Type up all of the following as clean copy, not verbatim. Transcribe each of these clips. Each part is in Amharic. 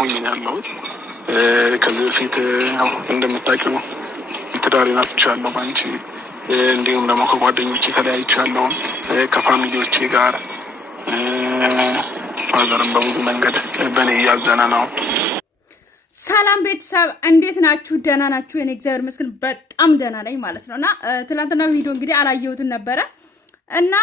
ሆኜ ነው ያለሁት። ከዚህ በፊት እንደምታውቂው ትዳሬን አጥቻለሁ ባንቺ፣ እንዲሁም ደግሞ ከጓደኞቼ ተለያይቻለሁ፣ ከፋሚሊዎቼ ጋር ፋዘርም በብዙ መንገድ በእኔ እያዘነ ነው። ሰላም ቤተሰብ እንዴት ናችሁ? ደህና ናችሁ? የኔ እግዚአብሔር ይመስገን በጣም ደህና ነኝ ማለት ነውና ትናንትና ቪዲዮ እንግዲህ አላየሁትም ነበረ እና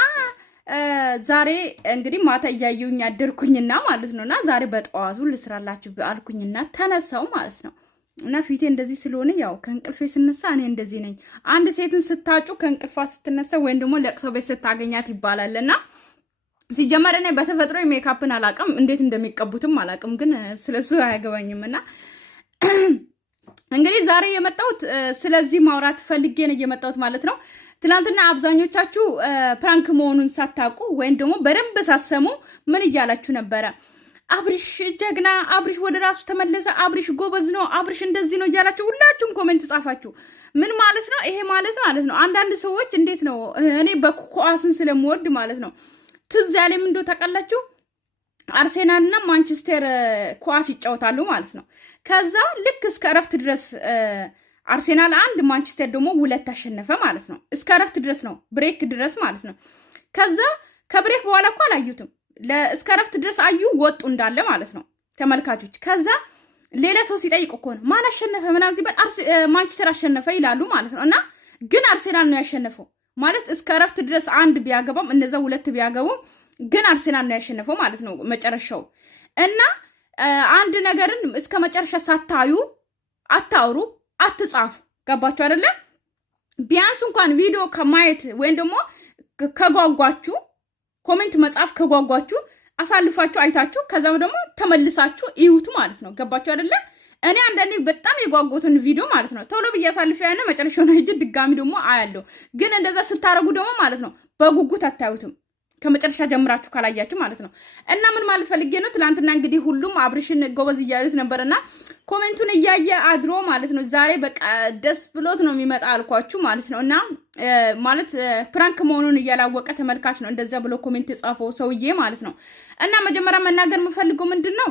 ዛሬ እንግዲህ ማታ እያየሁኝ አደርኩኝና ማለት ነውና ዛሬ በጠዋቱ ልስራላችሁ አልኩኝና ተነሳው ማለት ነው። እና ፊቴ እንደዚህ ስለሆነ ያው ከእንቅልፌ ስነሳ እኔ እንደዚህ ነኝ። አንድ ሴትን ስታጩ ከእንቅልፏ ስትነሳ ወይም ደግሞ ለቅሶ ቤት ስታገኛት ይባላልና ሲጀመር እኔ በተፈጥሮ ሜካፕን አላቅም፣ እንዴት እንደሚቀቡትም አላቅም፣ ግን ስለሱ አያገባኝምና እንግዲህ ዛሬ የመጣሁት ስለዚህ ማውራት ፈልጌ ነው የመጣሁት ማለት ነው። ትናንትና አብዛኞቻችሁ ፕራንክ መሆኑን ሳታውቁ ወይም ደግሞ በደንብ ሳሰሙ ምን እያላችሁ ነበረ? አብርሽ ጀግና፣ አብርሽ ወደ ራሱ ተመለሰ፣ አብርሽ ጎበዝ ነው፣ አብርሽ እንደዚህ ነው እያላችሁ ሁላችሁም ኮሜንት ጻፋችሁ። ምን ማለት ነው ይሄ? ማለት ነው አንዳንድ ሰዎች እንዴት ነው እኔ በኳስን ስለምወድ ማለት ነው ትዝ ያለኝ እንደው ታውቃላችሁ አርሴናልና ማንቸስተር ኳስ ይጫወታሉ ማለት ነው። ከዛ ልክ እስከ እረፍት ድረስ አርሴናል 1 ማንቸስተር ደግሞ 2 አሸነፈ ማለት ነው። እስከ እረፍት ድረስ ነው ብሬክ ድረስ ማለት ነው። ከዛ ከብሬክ በኋላ እኮ አላዩትም፣ እስከ እረፍት ድረስ አዩ ወጡ እንዳለ ማለት ነው ተመልካቾች። ከዛ ሌላ ሰው ሲጠይቅ እኮ ነው ማን አሸነፈ ምናምን ሲባል ማንቸስተር አሸነፈ ይላሉ ማለት ነው። እና ግን አርሴናል ነው ያሸነፈው ማለት እስከ እረፍት ድረስ 1 ቢያገባም እነዛ 2 ቢያገቡም ግን አርሴናል ነው ያሸነፈው ማለት ነው መጨረሻው። እና አንድ ነገርን እስከ መጨረሻ ሳታዩ አታውሩ፣ አትጻፉ። ገባችሁ አይደለ? ቢያንስ እንኳን ቪዲዮ ከማየት ወይም ደግሞ ከጓጓችሁ ኮሜንት መጻፍ ከጓጓችሁ አሳልፋችሁ አይታችሁ ከዛው ደግሞ ተመልሳችሁ እዩት ማለት ነው። ገባችሁ አይደለ? እኔ አንዳንዴ በጣም የጓጉትን ቪዲዮ ማለት ነው ቶሎ ብያሳልፍ ያለ መጨረሻው ነው እንጂ ድጋሚ ደግሞ አያለው። ግን እንደዛ ስታረጉ ደግሞ ማለት ነው በጉጉት አታዩትም ከመጨረሻ ጀምራችሁ ካላያችሁ ማለት ነው። እና ምን ማለት ፈልጌ ነው ትላንትና እንግዲህ ሁሉም አብርሽን ጎበዝ እያሉት ነበርና ኮሜንቱን እያየ አድሮ ማለት ነው ዛሬ በቃ ደስ ብሎት ነው የሚመጣ አልኳችሁ ማለት ነው። እና ማለት ፕራንክ መሆኑን እያላወቀ ተመልካች ነው እንደዛ ብሎ ኮሜንት የጻፈው ሰውዬ ማለት ነው። እና መጀመሪያ መናገር የምፈልገው ምንድነው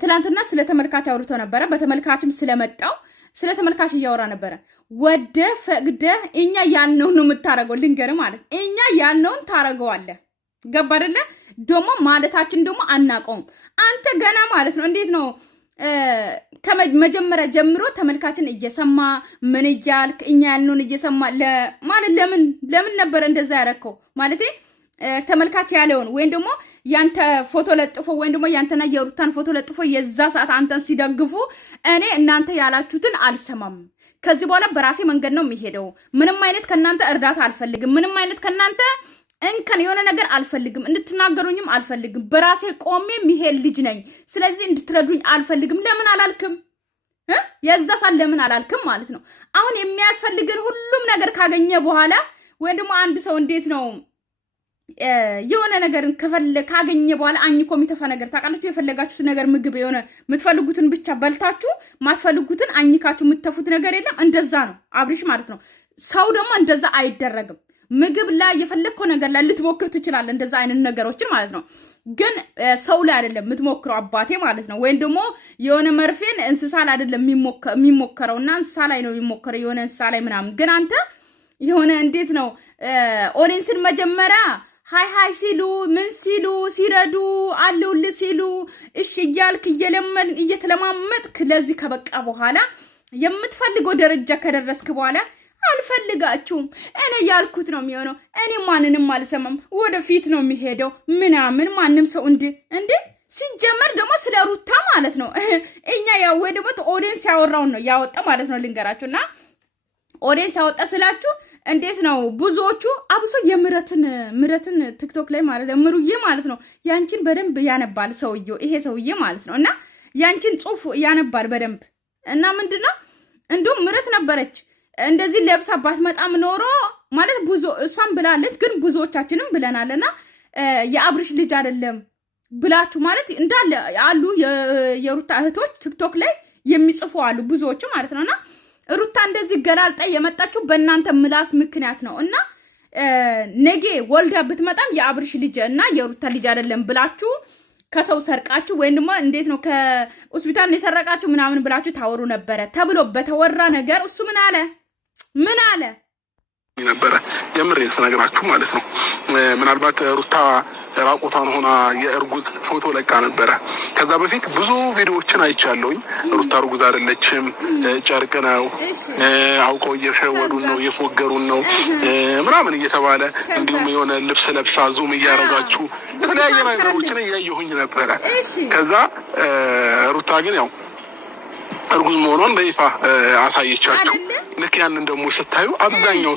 ትላንትና ስለ ተመልካች አውርቶ ነበረ። በተመልካችም ስለመጣው ስለ ተመልካች እያወራ ነበረ። ወደ ፈቅደ እኛ ያልነውን ነው የምታረገው። ልንገር ማለት እኛ ያልነውን ታረገዋለህ። ገባ አይደለ? ደግሞ ማለታችን ደግሞ አናቀውም። አንተ ገና ማለት ነው እንዴት ነው ከመጀመሪያ ጀምሮ ተመልካችን እየሰማ ምን እያልክ እኛ ያልነውን እየሰማ ማለት ለምን ነበር እንደዛ ያረከው? ማለት ተመልካች ያለውን ወይም ደግሞ ያንተ ፎቶ ለጥፎ ወይም ደግሞ ያንተና የሩታን ፎቶ ለጥፎ የዛ ሰዓት አንተን ሲደግፉ እኔ እናንተ ያላችሁትን አልሰማም፣ ከዚህ በኋላ በራሴ መንገድ ነው የሚሄደው፣ ምንም አይነት ከናንተ እርዳታ አልፈልግም፣ ምንም አይነት ከናንተ እንከን የሆነ ነገር አልፈልግም፣ እንድትናገሩኝም አልፈልግም፣ በራሴ ቆሜ የሚሄድ ልጅ ነኝ፣ ስለዚህ እንድትረዱኝ አልፈልግም። ለምን አላልክም? የዛ ሰዓት ለምን አላልክም ማለት ነው። አሁን የሚያስፈልግን ሁሉም ነገር ካገኘ በኋላ ወይም ደግሞ አንድ ሰው እንዴት ነው የሆነ ነገር ካገኘ በኋላ አኝኮ የሚተፋ ነገር ታውቃላችሁ። የፈለጋችሁት ነገር ምግብ የሆነ የምትፈልጉትን ብቻ በልታችሁ ማትፈልጉትን አኝካችሁ የምትተፉት ነገር የለም። እንደዛ ነው አብርሽ ማለት ነው። ሰው ደግሞ እንደዛ አይደረግም። ምግብ ላይ የፈለግከው ነገር ላይ ልትሞክር ትችላለህ፣ እንደዛ አይነት ነገሮችን ማለት ነው። ግን ሰው ላይ አይደለም የምትሞክረው አባቴ ማለት ነው። ወይም ደግሞ የሆነ መርፌን እንስሳ ላይ አይደለም የሚሞከረውና እንስሳ ላይ ነው የሚሞከረው የሆነ እንስሳ ላይ ምናምን። ግን አንተ የሆነ እንዴት ነው ኦዲየንስን መጀመሪያ ሃይ ሲሉ ምን ሲሉ ሲረዱ አለውል ሲሉ እሺ እያልክ እየለመን እየተለማመጥክ ለዚህ ከበቃ በኋላ የምትፈልገው ደረጃ ከደረስክ በኋላ አልፈልጋችሁም እኔ ያልኩት ነው የሚሆነው፣ እኔ ማንንም አልሰማም፣ ወደፊት ነው የሚሄደው ምናምን ማንም ሰው እንዴ ሲጀመር ደግሞ ስለ ሩታ ማለት ነው እኛ ያው ወይ ደግሞ ኦዲየንስ ያወራውን ነው ያወጣ ማለት ነው። ልንገራችሁና ኦዲየንስ ያወጣ ስላችሁ እንዴት ነው ብዙዎቹ አብሶ የምረትን ቲክቶክ ላይ ማለት ነው ምሩዬ ማለት ነው ያንቺን በደንብ ያነባል ሰውዬው ይሄ ሰውዬ ማለት ነው። እና ያንቺን ጽሁፍ ያነባል በደንብ። እና ምንድነው እንደው ምረት ነበረች እንደዚህ ለብሳ ባትመጣም ኖሮ ማለት ብዙ እሷም ብላለች፣ ግን ብዙዎቻችንም ብለናልና የአብርሽ ልጅ አይደለም ብላችሁ ማለት እንዳለ አሉ የሩታ እህቶች ቲክቶክ ላይ የሚጽፉ አሉ ብዙዎቹ ማለት ነውና ሩታ እንደዚህ ገላልጣ የመጣችሁ በእናንተ ምላስ ምክንያት ነው። እና ነገ ወልዳ ብትመጣም የአብርሽ ልጅ እና የሩታ ልጅ አይደለም ብላችሁ ከሰው ሰርቃችሁ ወይም ደግሞ እንዴት ነው ከሆስፒታል የሰረቃችሁ ምናምን ብላችሁ ታወሩ ነበረ ተብሎ በተወራ ነገር እሱ ምን አለ ነበረ የምሬን ስነግራችሁ ማለት ነው። ምናልባት ሩታ ራቆቷን ሆና የእርጉዝ ፎቶ ለቃ ነበረ። ከዛ በፊት ብዙ ቪዲዮዎችን አይቻለሁኝ። ሩታ እርጉዝ አይደለችም፣ ጨርቅ ነው፣ አውቀው እየሸወዱን ነው፣ እየፎገሩን ነው ምናምን እየተባለ እንዲሁም የሆነ ልብስ ለብሳ ዙም እያረጋችሁ የተለያየ ነገሮችን እያየሁኝ ነበረ። ከዛ ሩታ ግን ያው እርጉዝ መሆኗን በይፋ አሳየቻችሁ። ልክ ያንን ደግሞ ስታዩ አብዛኛው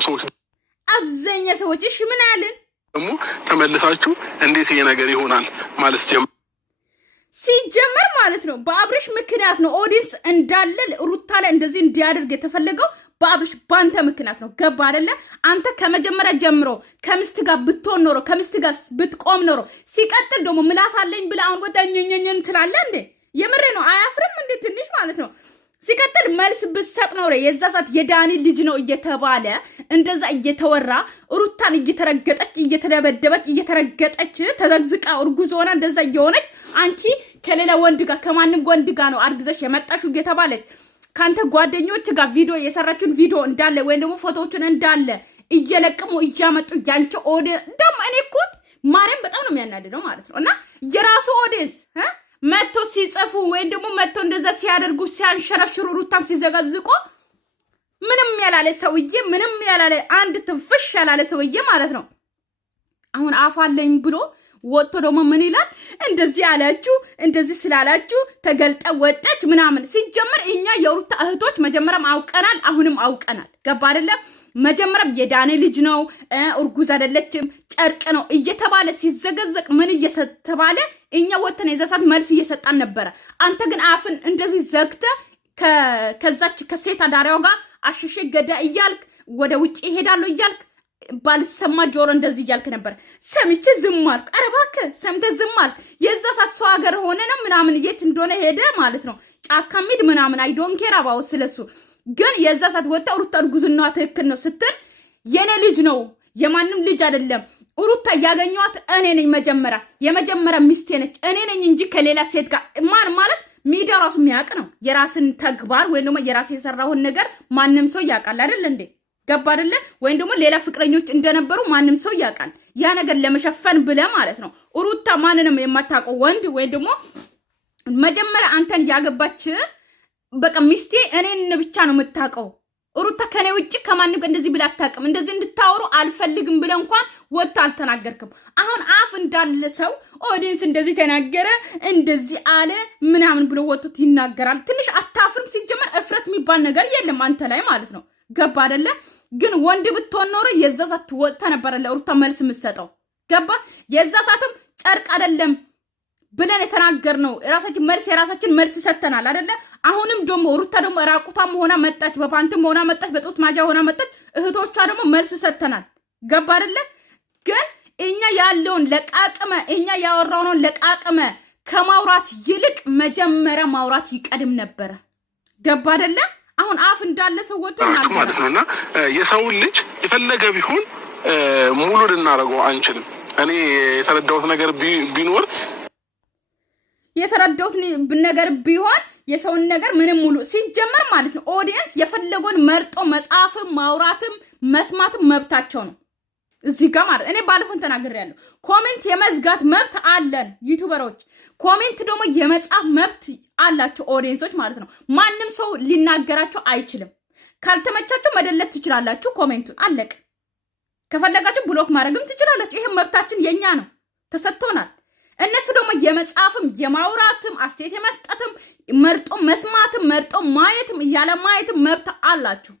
ሰዎች እሺ ምን አለን ደግሞ ተመልሳችሁ እንዴት ይሄ ነገር ይሆናል ማለት ሲጀመር ማለት ነው። በአብርሽ ምክንያት ነው ኦዲየንስ እንዳለ ሩታ ላይ እንደዚህ እንዲያደርግ የተፈለገው በአብርሽ ባንተ ምክንያት ነው። ገባ አይደለ? አንተ ከመጀመሪያ ጀምሮ ከምስት ጋር ብትሆን ኖሮ ከምስት ጋር ብትቆም ኖሮ ሲቀጥል ደግሞ ምላስ አለኝ ብለህ አሁን ወጣኝኝኝ ትላለህ እንዴ? የምሬ ነው። አያፍርም እንዴ ትንሽ ማለት ነው። ሲቀጥል መልስ ብሰጥ ነው የዛ ሰዓት የዳኒ ልጅ ነው እየተባለ እንደዛ እየተወራ ሩታን እየተረገጠች እየተደበደበች እየተረገጠች ተዘግዝቃ እርጉዝ ሆና እንደዛ እየሆነች አንቺ ከሌላ ወንድ ጋር ከማንም ወንድ ጋር ነው አርግዘሽ የመጣሽው እየተባለች ካንተ ጓደኞች ጋር ቪዲዮ የሰራችውን ቪዲዮ እንዳለ ወይም ደግሞ ፎቶዎችን እንዳለ እየለቀሙ እያመጡ ያንቺ ኦዲየንስ ደግሞ እኔ እኮ ማርያም በጣም ነው የሚያናድደው ማለት ነው። እና የራሱ ኦዲየንስ መጥቶ ሲጽፉ ወይም ደግሞ መጥቶ እንደዛ ሲያደርጉ ሲያንሸረሽሩ ሩታን ሲዘጋዝቁ ምንም ያላለ ሰውዬ ምንም ያላለ አንድ ትንፍሽ ያላለ ሰውዬ ማለት ነው። አሁን አፋለኝ ብሎ ወጥቶ ደግሞ ምን ይላል? እንደዚህ ያላችሁ እንደዚህ ስላላችሁ ተገልጠ ወጣች ምናምን። ሲጀመር እኛ የሩታ እህቶች መጀመሪያም አውቀናል፣ አሁንም አውቀናል። ገባ አይደለም? መጀመሪያም የዳኔ ልጅ ነው እርጉዝ አይደለችም ጨርቅ ነው እየተባለ ሲዘገዘቅ ምን እየተባለ እኛ ወተን የዛሳት መልስ እየሰጣን ነበረ። አንተ ግን አፍን እንደዚህ ዘግተ ከዛች ከሴት አዳሪያው ጋር አሽሼ ገዳ እያልክ ወደ ውጪ ሄዳለሁ እያልክ ባልሰማ ጆሮ እንደዚህ እያልክ ነበር። ሰምቼ ዝም አልክ። ኧረ እባክህ ሰምተህ ዝም አልክ። የዛሳት ሰው ሀገር ሆነ ነው ምናምን የት እንደሆነ ሄደ ማለት ነው ጫካ ሚድ ምናምን አይ ዶንት ኬር አባው ስለሱ። ግን የዛሳት ወጣ ሩታ እርጉዝናዋ ትክክል ነው ስትል የኔ ልጅ ነው የማንም ልጅ አይደለም ሩታ ያገኘዋት እኔ ነኝ። የመጀመሪያ ሚስቴ ነች እኔ ነኝ እንጂ ከሌላ ሴት ጋር ማን ማለት ሚዲያ ራሱ የሚያውቅ ነው። የራስን ተግባር ወይም ደግሞ የራስ የሰራውን ነገር ማንም ሰው ያውቃል አይደል እንዴ? ገባ አይደለ? ወይም ደግሞ ሌላ ፍቅረኞች እንደነበሩ ማንም ሰው ያውቃል። ያ ነገር ለመሸፈን ብለ ማለት ነው ሩታ ማንንም የማታውቀው ወንድ ወይም ደግሞ መጀመሪያ አንተን ያገባች በቃ ሚስቴ እኔን ብቻ ነው የምታውቀው ሩታ ከኔ ውጪ ከማንም ጋር እንደዚህ ብላ አታውቅም፣ እንደዚህ እንድታወሩ አልፈልግም ብለ እንኳን ወጥታ አልተናገርክም። አሁን አፍ እንዳለ ሰው ኦዲየንስ እንደዚህ ተናገረ እንደዚህ አለ ምናምን ብሎ ወጥቶ ይናገራል። ትንሽ አታፍርም? ሲጀመር እፍረት የሚባል ነገር የለም አንተ ላይ ማለት ነው። ገባ አይደለ? ግን ወንድ ብትሆን ኖሮ የዛ ሰዓት ወጥታ ነበር ለሩታ መልስ የምትሰጠው። ገባ? የዛ ሰዓትም ጨርቅ አይደለም ብለን የተናገርነው የራሳችን መልስ ሰተናል አይደለ? አሁንም ደግሞ ሩታ ደግሞ ራቁታም ሆና መጣች፣ በፓንትም ሆና መጣች፣ በጡት ማጃ ሆና መጣች። እህቶቿ ደግሞ መልስ ሰተናል። ገባ አይደለ? ግን እኛ ያለውን ለቃቅመ እኛ ያወራውን ለቃቅመ ከማውራት ይልቅ መጀመሪያ ማውራት ይቀድም ነበረ። ገባ አይደለ? አሁን አፍ እንዳለ ሰው ወጥቶ ማለት ነውና የሰውን ልጅ የፈለገ ቢሆን ሙሉ ልናረገው አንችልም። እኔ የተረዳሁት ነገር ቢሆን የሰውን ነገር ምንም ሙሉ ሲጀመር ማለት ነው ኦዲየንስ የፈለገውን መርጦ መጻፍም ማውራትም መስማትም መብታቸው ነው። እዚህ ጋር ማለት እኔ ባለፈው ተናግሬያለሁ። ኮሜንት የመዝጋት መብት አለን ዩቲዩበሮች፣ ኮሜንት ደግሞ የመጻፍ መብት አላቸው ኦዲየንሶች ማለት ነው። ማንም ሰው ሊናገራቸው አይችልም። ካልተመቻችሁ መደለት ትችላላችሁ ኮሜንቱን፣ አለቅ። ከፈለጋችሁ ብሎክ ማድረግም ትችላላችሁ። ይሄ መብታችን የኛ ነው፣ ተሰጥቶናል። እነሱ ደግሞ የመጻፍም የማውራትም አስተያየት የመስጠትም መርጦ መስማትም መርጦ ማየትም እያለ ማየትም መብት አላችሁ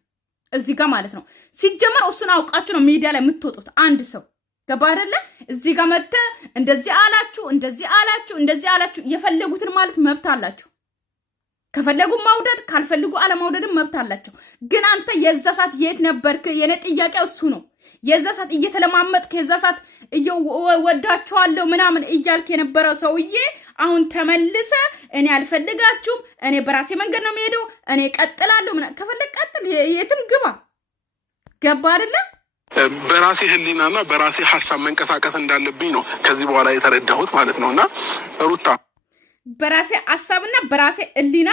እዚህ ጋር ማለት ነው። ሲጀመር እሱን አውቃችሁ ነው ሚዲያ ላይ የምትወጡት። አንድ ሰው ገባ አይደለ? እዚህ ጋር መጥተ እንደዚህ አላችሁ የፈለጉትን ማለት መብት አላችሁ። ከፈለጉ ማውደድ ካልፈልጉ አለማውደድም መብት አላቸው። ግን አንተ የዛ ሰዓት የት ነበርክ? የኔ ጥያቄ እሱ ነው። የዛ ሰዓት እየተለማመጥክ የዛ ሰዓት ወዳችኋለሁ ምናምን እያልክ የነበረው ሰውዬ አሁን ተመልሰ እኔ አልፈልጋችሁም፣ እኔ በራሴ መንገድ ነው የምሄደው፣ እኔ ቀጥላለሁ ምናምን። ከፈለግ ቀጥል፣ የትም ግባ። ገባ አይደለ? በራሴ ህሊናና በራሴ ሐሳብ መንቀሳቀስ እንዳለብኝ ነው ከዚህ በኋላ የተረዳሁት ማለት ነውና ሩታ በራሴ ሐሳብና በራሴ ህሊና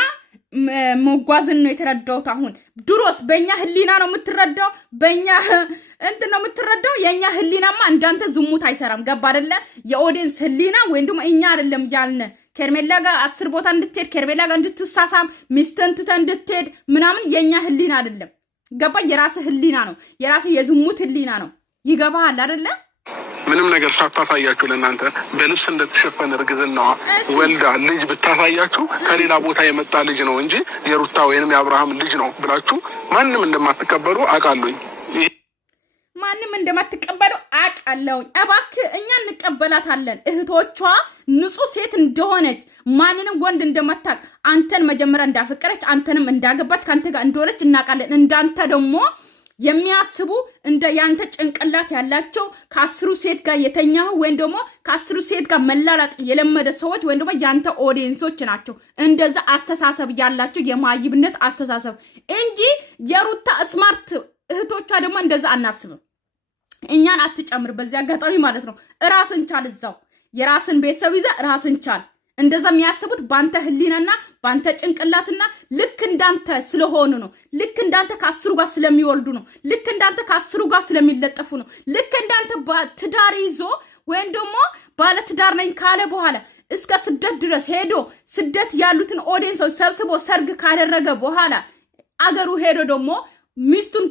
መጓዝን ነው የተረዳሁት። አሁን ድሮስ በእኛ ህሊና ነው የምትረዳው፣ በእኛ እንትን ነው የምትረዳው። የእኛ ህሊናማ እንዳንተ ዝሙት አይሰራም። ገባ አይደለ? የኦዲየንስ ህሊና ወይም ደግሞ እኛ አይደለም ያልነ ከርሜላ ጋር 10 ቦታ እንድትሄድ ከርሜላ ጋር እንድትሳሳም ሚስትን ትተህ እንድትሄድ ምናምን የእኛ ህሊና አይደለም። ገባ? የራስ ህሊና ነው፣ የራስ የዝሙት ህሊና ነው። ይገባሃል አይደለ? ምንም ነገር ሳታሳያችሁ ለእናንተ በልብስ እንደተሸፈነ እርግዝናዋ ወልዳ ልጅ ብታሳያችሁ ከሌላ ቦታ የመጣ ልጅ ነው እንጂ የሩታ ወይንም የአብርሃም ልጅ ነው ብላችሁ ማንም እንደማትቀበሉ አውቃለሁኝ። ማንም እንደማትቀበሉ አውቃለሁኝ። እባክህ እኛ እንቀበላታለን። እህቶቿ ንጹህ ሴት እንደሆነች ማንንም ወንድ እንደማታቅ አንተን መጀመሪያ እንዳፈቀረች አንተንም እንዳገባች ካንተ ጋር እንደሆነች እናውቃለን። እንዳንተ ደግሞ የሚያስቡ እንደ ያንተ ጭንቅላት ያላቸው ከ10 ሴት ጋር የተኛው ወይም ደግሞ ከ10 ሴት ጋር መላላጥ የለመደ ሰዎች ወይም ደግሞ ያንተ ኦዲየንሶች ናቸው። እንደዛ አስተሳሰብ ያላቸው የማይብነት አስተሳሰብ እንጂ የሩታ ስማርት እህቶቿ ደግሞ እንደዛ አናስብም። እኛን አትጨምር በዚህ አጋጣሚ ማለት ነው። ራስን ቻል፣ እዛው የራስን ቤተሰብ ይዘህ ራስን ቻል። እንደዛ የሚያስቡት ባንተ ህሊናና ባንተ ጭንቅላትና ልክ እንዳንተ ስለሆኑ ነው። ልክ እንዳንተ ከ10 ጋር ስለሚወልዱ ነው። ልክ እንዳንተ ከ10 ጋር ስለሚለጠፉ ነው። ልክ እንዳንተ ትዳር ይዞ ወይም ደግሞ ባለ ትዳር ነኝ ካለ በኋላ እስከ ስደት ድረስ ሄዶ ስደት ያሉትን ኦዲየንሶች ሰብስቦ ሰርግ ካደረገ በኋላ አገሩ ሄዶ ደግሞ ሚስቱን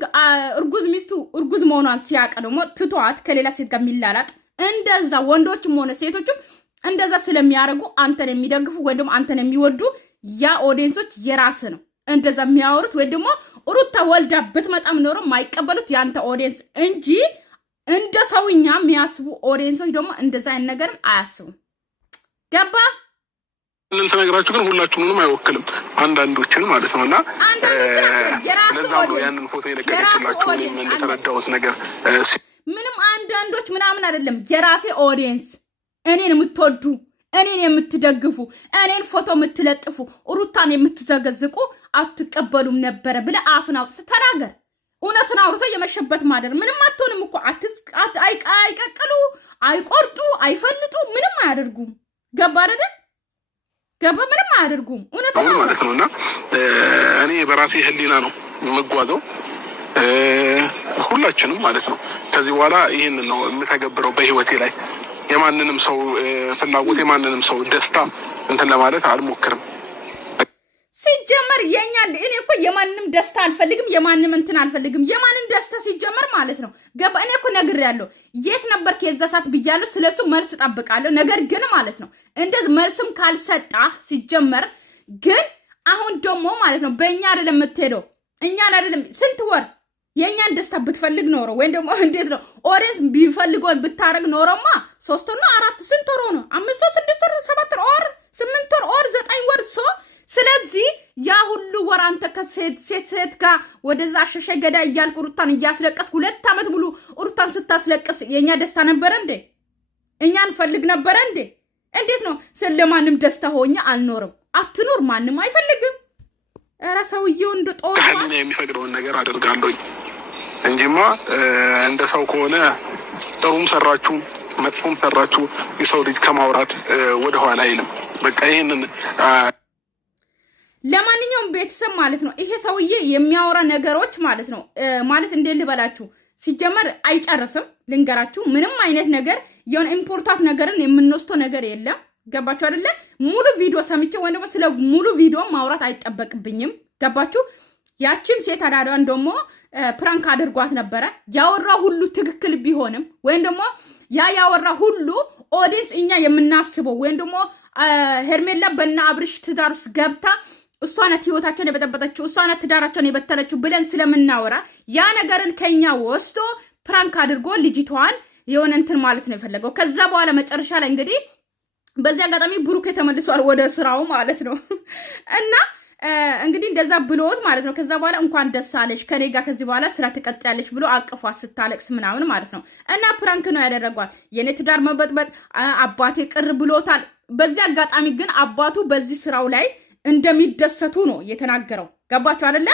ሚስቱ እርጉዝ መሆኗን ሲያቀ ደግሞ ትቷት ከሌላ ሴት ጋር የሚላላጥ እንደዛ ወንዶችም ሆነ ሴቶችም እንደዛ ስለሚያደርጉ አንተን የሚደግፉ ወይ ደግሞ አንተን የሚወዱ ያ ኦዲየንሶች የራስ ነው። እንደዛ የሚያወሩት ወይ ደግሞ ሩታ ወልዳ ብትመጣም ኖሮ የማይቀበሉት ያንተ ኦዲየንስ እንጂ እንደ ሰውኛ የሚያስቡ ኦዲየንሶች ደግሞ እንደዛ አይነት ነገርን አያስቡም። ገባ? ምን ተነግራችሁ ግን ሁላችሁንም አይወክልም፣ አንዳንዶችን ማለት ነውና ያንን ፎቶ የለቀቀችላችሁ ምን እንደተረዳሁት ነገር ምንም አንዳንዶች ምናምን አይደለም። የራሴ ኦዲየንስ እኔን የምትወዱ እኔን የምትደግፉ እኔን ፎቶ የምትለጥፉ ሩታን የምትዘገዝቁ አትቀበሉም ነበረ ብለህ አፍን አውጥተህ ተናገር። እውነትን አውርቶ የመሸበት ማደር ምንም አትሆንም እኮ። አይቀቅሉ፣ አይቆርጡ፣ አይፈልጡ፣ ምንም አያደርጉም። ገባ አይደል? ገባ? ምንም አያደርጉም። እውነትን ማለት ነውና እኔ በራሴ ህሊና ነው የምጓዘው። ሁላችንም ማለት ነው ከዚህ በኋላ ይህንን ነው የምተገብረው በህይወቴ ላይ። የማንንም ሰው ፍላጎት የማንንም ሰው ደስታ እንትን ለማለት አልሞክርም። ሲጀመር የኛ እኔ እኮ የማንንም ደስታ አልፈልግም፣ የማንንም እንትን አልፈልግም። የማንንም ደስታ ሲጀመር ማለት ነው ገባ? እኔ እኮ ነግሬያለሁ። የት ነበር ከዛ ሰዓት ብያለሁ። ስለሱ መልስ ጠብቃለሁ። ነገር ግን ማለት ነው እንደዚህ መልስም ካልሰጣ ሲጀመር ግን አሁን ደግሞ ማለት ነው በእኛ አይደለም የምትሄደው፣ እኛን አይደለም ስንት ወር የእኛን ደስታ ብትፈልግ ኖሮ ወይም ደግሞ እንዴት ነው ኦዲየንስ ቢፈልገውን ብታረግ ኖሮማ 3 ወር ነው 4 ስንት ወር ነው 5 ወር 6 ወር 7 ወር 8 ወር 9 ወር ስለዚህ ያ ሁሉ ወር አንተ ከሴት ጋር ወደዛ አሸሸ ገዳ እያልኩ ሩታን እያስለቀስኩ 2 ዓመት ሙሉ ሩታን ስታስለቅስ የኛ ደስታ ነበረ እንዴ? እኛን ፈልግ ነበረ እንዴ? እንዴት ነው ስለማንም ደስታ ሆኜ አልኖርም። አትኖር፣ ማንም አይፈልግም። ኧረ ሰውዬው እንደ ጦር ካህሊና የሚፈቅደውን ነገር አደርጋለሁ እንጂማ እንደ ሰው ከሆነ ጥሩም ሰራችሁ መጥፎም ሰራችሁ የሰው ልጅ ከማውራት ወደ ኋላ አይልም። በቃ ይሄንን ለማንኛውም ቤተሰብ ማለት ነው ይሄ ሰውዬ የሚያወራ ነገሮች ማለት ነው ማለት እንዴት ልበላችሁ፣ ሲጀመር አይጨርስም። ልንገራችሁ ምንም አይነት ነገር የሆነ ኢምፖርታንት ነገርን የምንወስደው ነገር የለም። ገባችሁ አይደለ? ሙሉ ቪዲዮ ሰምቼ ወይ ደግሞ ስለ ሙሉ ቪዲዮ ማውራት አይጠበቅብኝም። ገባችሁ? ያቺም ሴት አዳዳን ደግሞ ፕራንክ አድርጓት ነበረ። ያወራ ሁሉ ትክክል ቢሆንም ወይም ደግሞ ያወራ ሁሉ ኦዲየንስ እኛ የምናስበው ወይም ደግሞ ሄርሜላ በእነ አብርሽ ትዳር ውስጥ ገብታ እሷ ናት ህይወታቸውን የበጠበጠችው እሷ ናት ትዳራቸውን የበተለችው ብለን ስለምናወራ ያ ነገርን ከኛ ወስዶ ፕራንክ አድርጎ ልጅቷን የሆነ እንትን ማለት ነው የፈለገው። ከዛ በኋላ መጨረሻ ላይ እንግዲህ በዚህ አጋጣሚ ብሩክ ተመልሷል ወደ ስራው ማለት ነው። እና እንግዲህ እንደዛ ብሎት ማለት ነው። ከዛ በኋላ እንኳን ደስ አለሽ ከኔ ጋር ከዚህ በኋላ ስራ ትቀጥያለሽ ብሎ አቅፏት ስታለቅስ ምናምን ማለት ነው። እና ፕራንክ ነው ያደረጓት። የኔ ትዳር መበጥበጥ አባቴ ቅር ብሎታል። በዚህ አጋጣሚ ግን አባቱ በዚህ ስራው ላይ እንደሚደሰቱ ነው የተናገረው። ገባችሁ አይደለ?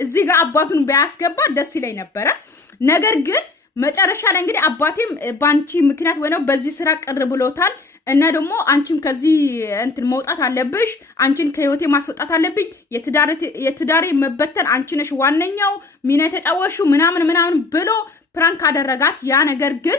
እዚህ ጋር አባቱን ባያስገባ ደስ ይለኝ ነበረ። ነገር ግን መጨረሻ ላይ እንግዲህ አባቴም ባንቺ ምክንያት ወይ ነው በዚህ ስራ ቅር ብሎታል እና ደግሞ አንቺም ከዚህ እንትን መውጣት አለብሽ፣ አንቺን ከህይወቴ ማስወጣት አለብኝ፣ የትዳሬ መበተን አንቺ ነሽ ዋነኛው ሚና የተጫወሹ ምናምን ብሎ ፕራንክ አደረጋት። ያ ነገር ግን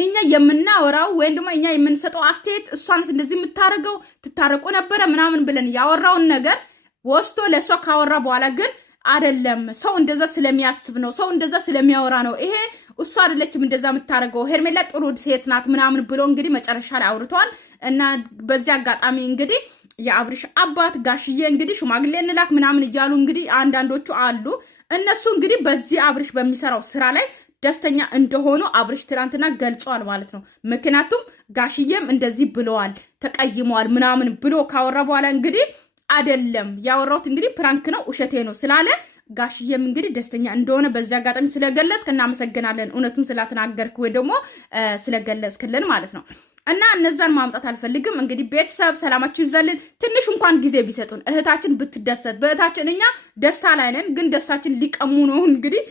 እኛ የምናወራው ወይም ደግሞ እኛ የምንሰጠው አስተያየት እሷ ናት እንደዚህ የምታረገው ትታረቁ ነበረ ምናምን ብለን ያወራውን ነገር ወስቶ ለሷ ካወራ በኋላ ግን አይደለም ሰው እንደዛ ስለሚያስብ ነው፣ ሰው እንደዛ ስለሚያወራ ነው፣ ይሄ እሷ አይደለችም እንደዛ የምታረገው፣ ሄርሜላ ጥሩ ሴት ናት ምናምን ብሎ እንግዲህ መጨረሻ ላይ አውርተዋል። እና በዚህ አጋጣሚ እንግዲህ የአብርሽ አባት ጋሽዬ እንግዲህ ሽማግሌ እንላክ ምናምን እያሉ እንግዲህ አንዳንዶቹ አሉ። እነሱ እንግዲህ በዚህ አብርሽ በሚሰራው ስራ ላይ ደስተኛ እንደሆኑ አብርሽ ትናንትና ገልጿል ማለት ነው። ምክንያቱም ጋሽዬም እንደዚህ ብለዋል ተቀይመዋል ምናምን ብሎ ካወራ በኋላ እንግዲህ አይደለም ያወራሁት እንግዲህ ፕራንክ ነው ውሸቴ ነው ስላለ ጋሽዬም እንግዲህ ደስተኛ እንደሆነ በዚህ አጋጣሚ ስለገለጽክ እናመሰግናለን፣ እውነቱን ስላተናገርክ ወይ ደግሞ ስለገለጽክልን ማለት ነው። እና እነዛን ማምጣት አልፈልግም። እንግዲህ ቤተሰብ ሰላማችሁ ይብዛልን። ትንሽ እንኳን ጊዜ ቢሰጡን እህታችን ብትደሰት፣ በእህታችን እኛ ደስታ ላይ ነን፣ ግን ደስታችን ሊቀሙ ነው እንግዲህ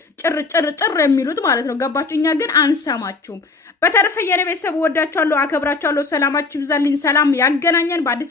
ጭር የሚሉት ማለት ነው። ገባችሁ? እኛ ግን አንሰማችሁም። በተረፈ የኔ ቤተሰብ ወዳችኋለሁ፣ አከብራችኋለሁ። ሰላማችሁ ይብዛልኝ። ሰላም ያገናኘን። በአዲስ